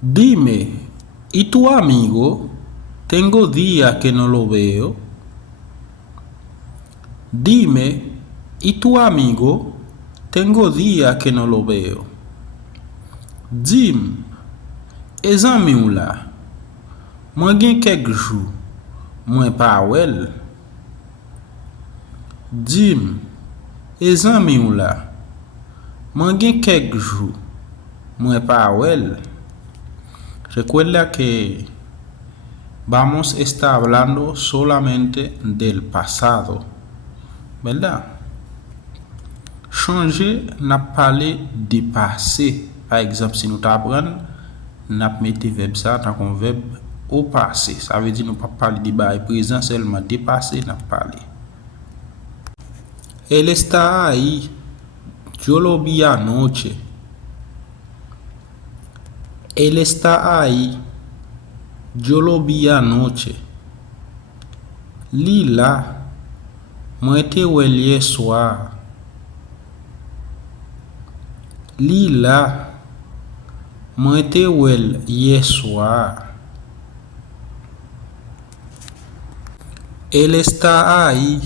Dime, ¿y tu amigo? Tengo días que no lo veo. Dime, ¿y tu amigo? Tengo días que no lo veo. Dim, e zanmi ou la? Mwen gen kek jou, mwen pa wel. Dim, e zanmi ou la? Mwen gen kek jou, mwen pa wel. Recuerda que vamos a estar hablando solamente del pasado, ¿verdad? Changer n'a parlé de passé. Par exemple, si nous t'apprenons, n'a mettre verbe ça dans un verbe au passé. Ça veut dire nous pas parler de bail présent seulement, de passé n'a parlé. Él está ahí. Yo lo vi anoche. Él está ahí. Yo lo vi anoche. Lila, moi te wel hier soir. Lila, moi te wel hier soir. Él está ahí.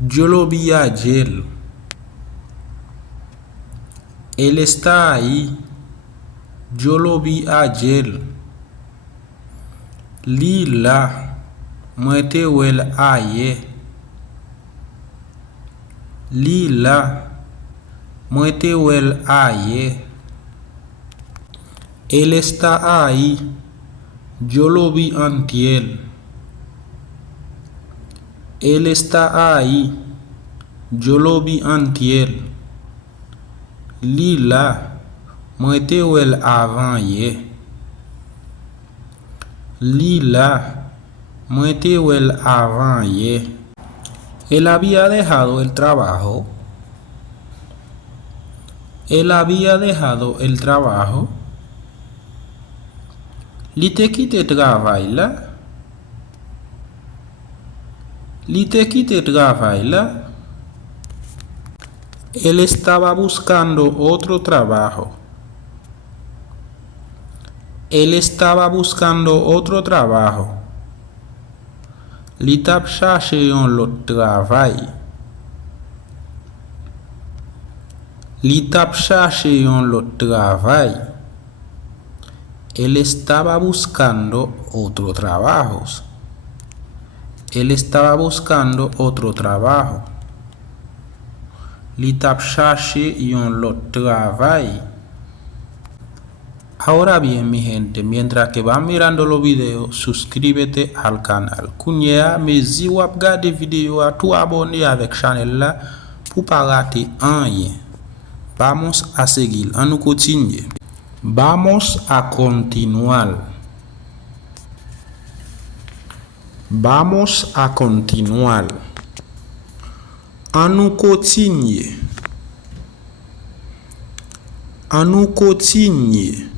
Yo lo vi ayer. Él está ahí. Yo lo vi ayer. Lila, moi te wel ayer. Lila, moi te wel ayer. Él está ahí. Yo lo vi antier. Él está ahí. Yo lo vi antier. Lila, moi te wel avant hier. Lila, moi te wel avant hier. Él había dejado el trabajo. Él había dejado el trabajo. Li te quitté travail là. Li te quitté travail là. Él estaba buscando otro trabajo. Él estaba buscando otro trabajo. Li tap cherché un lot travail. Li tap cherché un lot travail. Él estaba buscando otro trabajo. Él estaba buscando otro trabajo. Li tap cherché un lot travail. Ahora bien, mi gente, mientras que van mirando los videos, suscríbete al canal. Kounya, mais si vous regardez vidéo à tout abonner avec channel là pour pas rater rien. Vamos a seguir, on nous continue. Vamos a continuar. Vamos a continuar. On nous continue. On nous continue.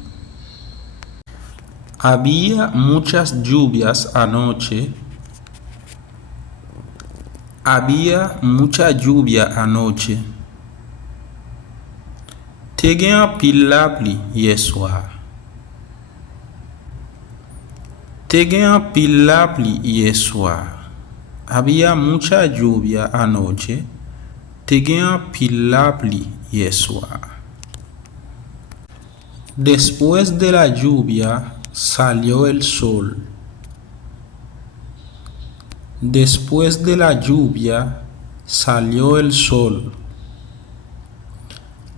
Había muchas lluvias anoche. Había mucha lluvia anoche. Te gen pile la pluie hier soir. Te gen pile la pluie hier soir. Había mucha lluvia anoche. Te gen pile la pluie hier soir. Después de la lluvia salió el sol. Después de la lluvia salió el sol.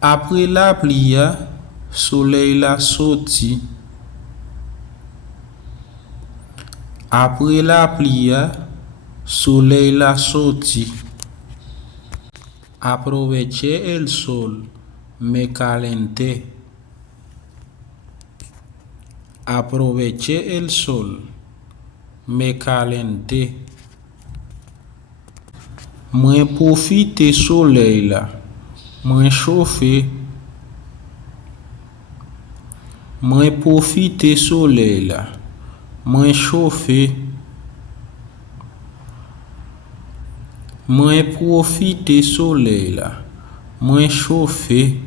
Après la pluie, soleil la sorti. Après la pluie, soleil la sorti. Aproveché el sol, me calenté. Aproveché el sol, me calenté. Moi profité soleil là, moi chauffé. Moi profité soleil là, moi chauffé. Moi profité soleil là, moi chauffé.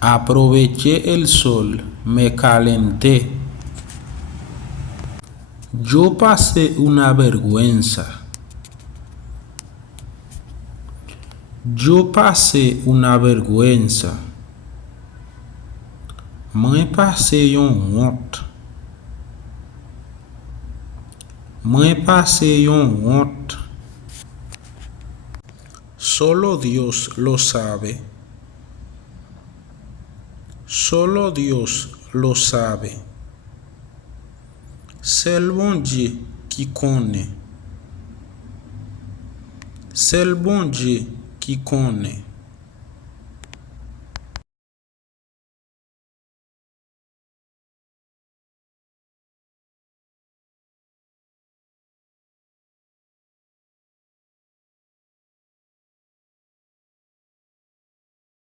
Aproveché el sol, me calenté. Yo pasé una vergüenza. Yo pasé una vergüenza. Me pasé une honte. Me pasé une honte. Solo Dios lo sabe. Solo Dios lo sabe. C'est le bon Dieu qui connaît. C'est le bon Dieu qui connaît.